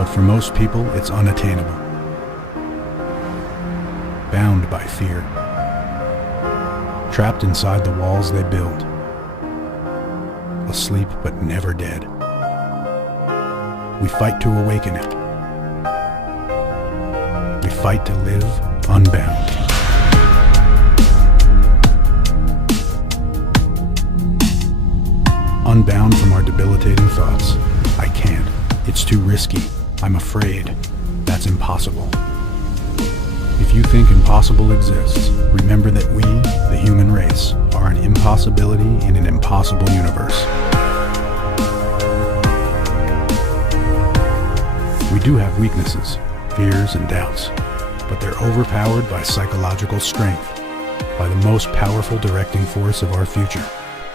but for most people, it's unattainable. Bound by fear. Trapped inside the walls they build. Asleep but never dead. We fight to awaken it. We fight to live unbound. Unbound from our debilitating thoughts. I can't. It's too risky. I'm afraid. That's impossible. If you think impossible exists, remember that we, the human race, are an impossibility in an impossible universe. We do have weaknesses, fears, and doubts, but they're overpowered by psychological strength, by the most powerful directing force of our future.